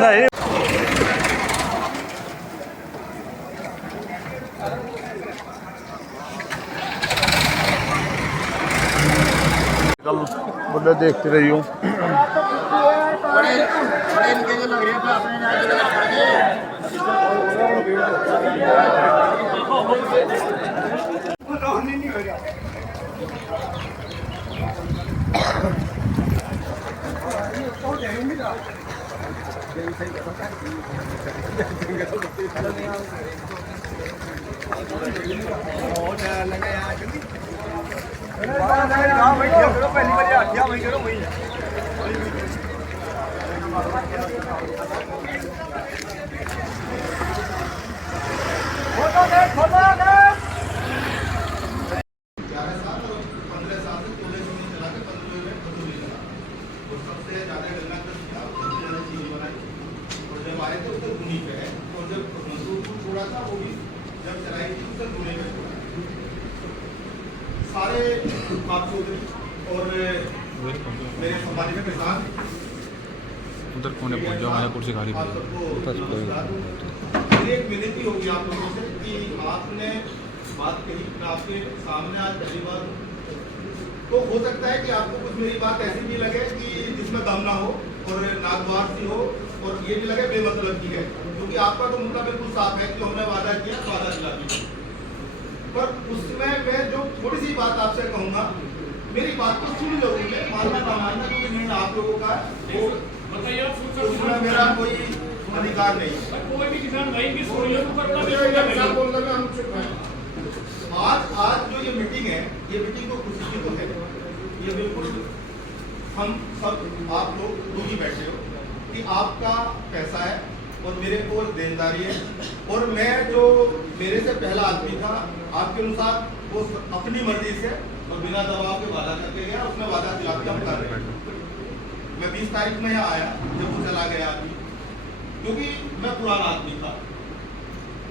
नहीं बोले देखते रही हूँ। पहली बार हटिया वही करो वही आए थे उससे धुनी पे है और जब मंसूर को छोड़ा था वो भी जब चलाई थी उससे धुने पे छोड़ा सारे आप चौधरी और मेरे सम्मानित किसान उधर कोने पहुंच जाओ, मैं कुर्सी खाली मेरी एक विनती होगी आप लोगों से कि आपने बात कही आपके सामने आज पहली बार तो हो सकता है कि आपको कुछ मेरी बात ऐसी भी लगे कि जिसमें दम ना हो और नागवार सी हो और ये भी लगे बेमतलब की है, क्योंकि आपका तो मुद्दा बिल्कुल साफ है कि हमने वादा किया तो वादा खिला दिया। पर उसमें मैं जो थोड़ी सी बात आपसे कहूँगा, मेरी बात को सुन लो, मानना ना मानना क्योंकि निर्णय आप लोगों का वो उसमें मेरा कोई अधिकार नहीं। कोई भी किसान भाई की आज जो ये मीटिंग है, ये मीटिंग तो खुशी की तो है, ये बिल्कुल हम सब आप लोग ही बैठे हो कि आपका पैसा है और मेरे को देनदारी है और मैं जो मेरे से पहला आदमी था आपके अनुसार वो अपनी मर्जी से और बिना दबाव के वादा करके गया, उसमें वादा खिलाफ हम कर रहे हैं। मैं 20 तारीख में यहाँ आया जब वो चला गया आदमी, क्योंकि मैं पुराना आदमी था।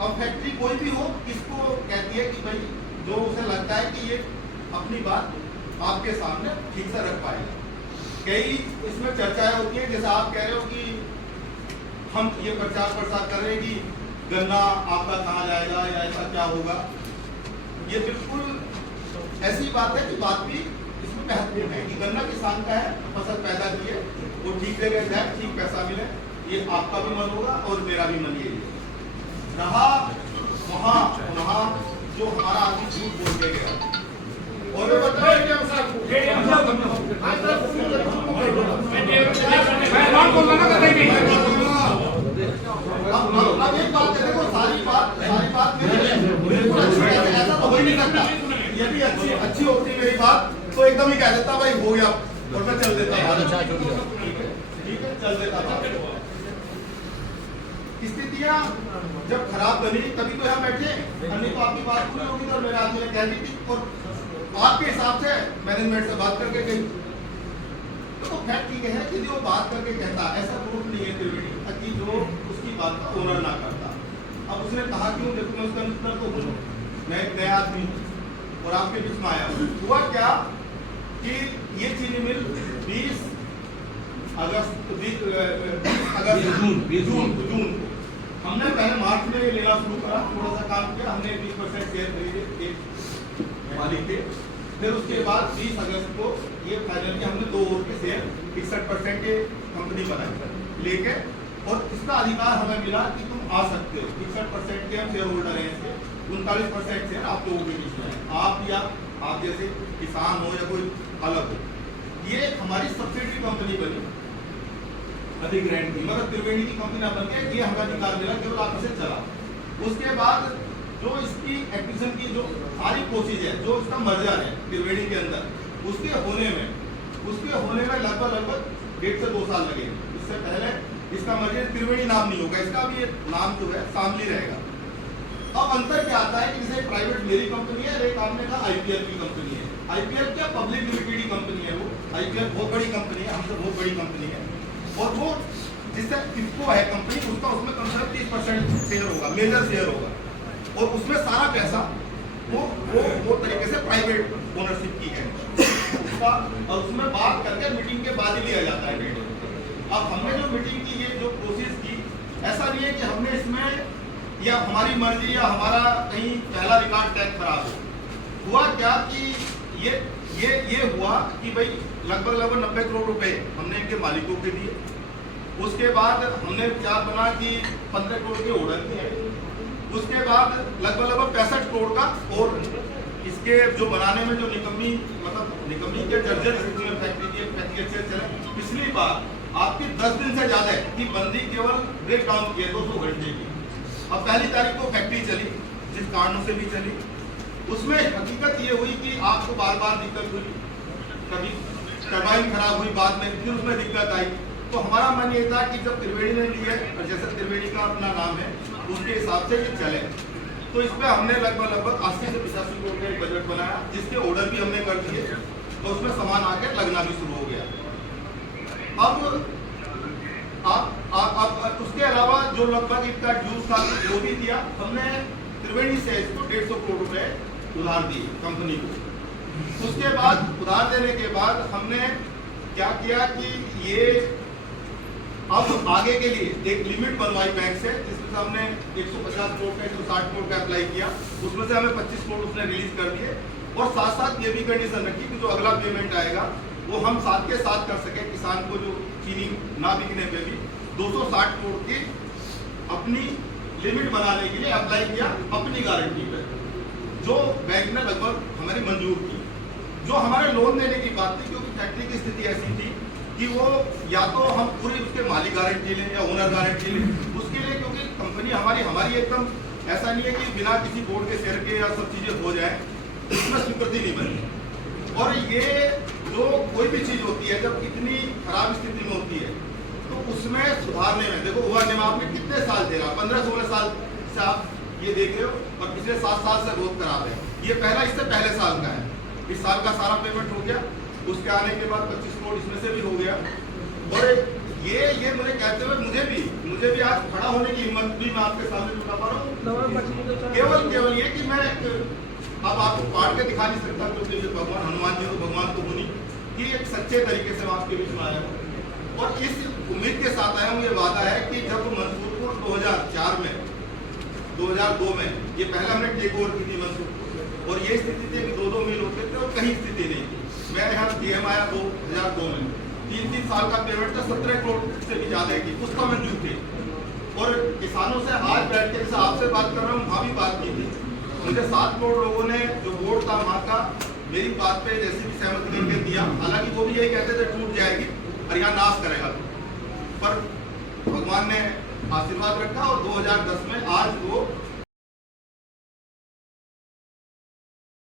अब फैक्ट्री कोई भी हो किसको कहती है कि भाई जो उसे लगता है कि ये अपनी बात आपके सामने ठीक से रख पाएगा। कई इसमें चर्चाएं होती है, जैसा आप कह रहे हो कि हम ये प्रचार प्रसार कर रहे हैं कि गन्ना आपका कहाँ जाएगा या ऐसा क्या होगा। ये बिल्कुल ऐसी बात है कि बात भी इसमें महत्वपूर्ण है कि गन्ना किसान का है, फसल पैदा की है, वो ठीक जगह जाए, ठीक पैसा मिले, ये आपका भी मन होगा और मेरा भी मन यही है। रहा वहाँ जो हमारा आदमी झूठ बोल के गया और अब एक बात देखो, सारी बात ऐसा तो हो ही नहीं सकता। ये भी अच्छी होती मेरी बात तो एकदम ही कह देता भाई हो गया और मैं चल देता, ठीक है चल देता। स्थितियां जब खराब बनी तभी तो यहाँ बैठे, अन्य तो आपकी बात पूरी होगी तो मेरे आदमी ने कह दी थी और आपके हिसाब से मैनेजमेंट से बात करके गई तो फैक्ट ठीक है कि जो बात करके कहता ऐसा प्रूफ नहीं है त्रिवेणी कि जो उसकी बात का ऑनर ना करता। अब उसने कहा क्यों, देखो मैं उसका उत्तर तो हूँ, मैं एक नया आदमी हूँ और आपके बीच में आया हुआ क्या कि ये चीनी मिल 20 जून हमने पहले मार्च में ये लेना शुरू करा, थोड़ा सा काम किया, हमने 20% शेयर खरीदे एक मालिक के, फिर उसके बाद 20 अगस्त को ये फाइनली हमने 2 और के शेयर 61% के कंपनी बनाई लेके और इसका अधिकार हमें मिला कि तुम आ सकते हो। 61% के हम शेयर होल्डर हैं, इसके 39% शेयर आप लोगों के बीच में, आप या आप जैसे किसान हो या कोई अलग हो। ये हमारी सब्सिडरी कंपनी बनी अधिग्रहण की, मगर त्रिवेणी की कंपनी ना बन के ये हमें अधिकार मिला, केवल आप इसे चला। उसके बाद जो इसकी एक्विजिशन की जो सारी कोशिश है, जो इसका मर्जर है त्रिवेणी के अंदर, उसके होने में लगभग 1.5 से 2 साल लगेंगे। इससे पहले इसका मर्जर त्रिवेणी नाम नहीं होगा, इसका भी नाम जो है शामली रहेगा। अब अंतर क्या आता है कि जैसे प्राइवेट मेरी कंपनी है, एक आपने कहा IPL की कंपनी है। IPL क्या पब्लिक लिमिटेड कंपनी है, वो IPL बहुत बड़ी कंपनी है, हमसे बहुत बड़ी कंपनी है और वो जिससे इफ्को है कंपनी, उसका उसमें कम से कम 30% शेयर होगा, मेजर शेयर होगा, और उसमें सारा पैसा वो तरीके से प्राइवेट ओनरशिप की है उसका, और उसमें बात करके मीटिंग के बाद ही लिया जाता है डेट। अब हमने जो मीटिंग की, ये जो प्रोसेस की, ऐसा नहीं है कि हमने इसमें या हमारी मर्जी या हमारा कहीं पहला रिकॉर्ड टैग खराब हुआ क्या कि ये हुआ कि भाई लगभग 90 करोड़ रुपए हमने इनके मालिकों के दिए। उसके बाद हमने विचार बना कि 15 करोड़ के ऑर्डर दिए। उसके बाद लगभग 65 करोड़ का, और इसके जो बनाने में जो निकम्मी के जर्जर स्थिति में फैक्ट्री अच्छे चले। पिछली बार आपकी 10 दिन से ज्यादा है कि बंदी केवल ब्रेक डाउन किए 200 घंटे की। अब पहली तारीख को फैक्ट्री चली, जिस कारणों से भी चली, उसमें हकीकत ये हुई कि आपको बार बार दिक्कत हुई, कभी टरबाइन खराब हुई, बाद में फिर उसमें दिक्कत आई। तो हमारा मन ये था कि जब त्रिवेणी ने ली है, और जैसे त्रिवेणी का अपना नाम है, उसके हिसाब से ये चले, तो इस पर हमने लगभग 80 से 85 करोड़ का एक बजट बनाया, जिसके ऑर्डर भी हमने कर दिए, तो उसमें सामान आके लगना भी शुरू हो गया। अब उसके अलावा जो लगभग इनका ड्यूज था वो भी दिया हमने। त्रिवेणी से इसको 150 करोड़ रुपए उधार दिए कंपनी को। उसके बाद उधार देने के बाद हमने क्या किया कि ये अब आगे के लिए एक लिमिट बनवाई बैंक से, जिसमें हमने 150 करोड़ का 160 करोड़ का अप्लाई किया, उसमें से हमें 25 करोड़ उसने रिलीज कर दिए, और साथ साथ ये भी कंडीशन रखी कि जो अगला पेमेंट आएगा वो हम साथ के साथ कर सके। किसान को जो चीनी ना बिकने पे भी 260 करोड़ की अपनी लिमिट बनाने के लिए अप्लाई किया अपनी गारंटी पे, जो बैंक ने लगभग हमारी मंजूर की। जो हमारे लोन देने की बात थी, क्योंकि फैक्ट्री की स्थिति ऐसी थी कि वो या तो हम पूरी उसके मालिक गारंटी लें या ओनर गारंटी लें, उसके लिए क्योंकि कंपनी हमारी एकदम ऐसा नहीं है कि बिना किसी बोर्ड के शेयर के या सब चीजें हो जाए, उसमें स्वीकृति नहीं बनती। और ये जो कोई भी चीज होती है जब इतनी खराब स्थिति में होती है, तो उसमें सुधारने में, देखो उभरने में आपने कितने साल दे रहा, 15-16 साल से आप ये देख रहे हो, और पिछले 7 साल से बहुत खराब है। ये पहला इससे पहले साल का है, इस साल का सारा पेमेंट हो गया, उसके आने के बाद 25 करोड़ इसमें से भी हो गया। और ये मुझे कहते हुए मुझे भी आज खड़ा होने की हिम्मत भी मैं आपके सामने जुटा पा रहा हूँ, केवल ये कि मैं अब आपको पाड़ के दिखा नहीं सकता, क्योंकि भगवान हनुमान जी तो भगवान तो होनी, कि एक सच्चे तरीके से आपके बीच में आया हूँ। और इस उम्मीद के साथ आया हूँ, ये वादा है कि जब मंसूरपुर 2004 में 2002 में ये पहले हमने टेक ओवर की थी मंसूरपुर, और ये स्थिति थी कि 2-2 मील होते थे और कहीं स्थिति नहीं थी। मैं यहाँ डीएम आया 2002 में, 3 साल का पेमेंट था, 17 करोड़ से भी ज्यादा की उसका मंजूर थी। और किसानों से आज बैठ के, जैसे आपसे बात कर रहा हूँ, वहाँ भी बात की थी, मुझे 7 करोड़ लोगों ने जो वोट था वहाँ का मेरी बात पे जैसे भी सहमति करके दिया। हालांकि वो भी यही कहते थे टूट जाएगी और यहाँ नाश करेगा, पर भगवान ने आशीर्वाद रखा और 2010 में आज वो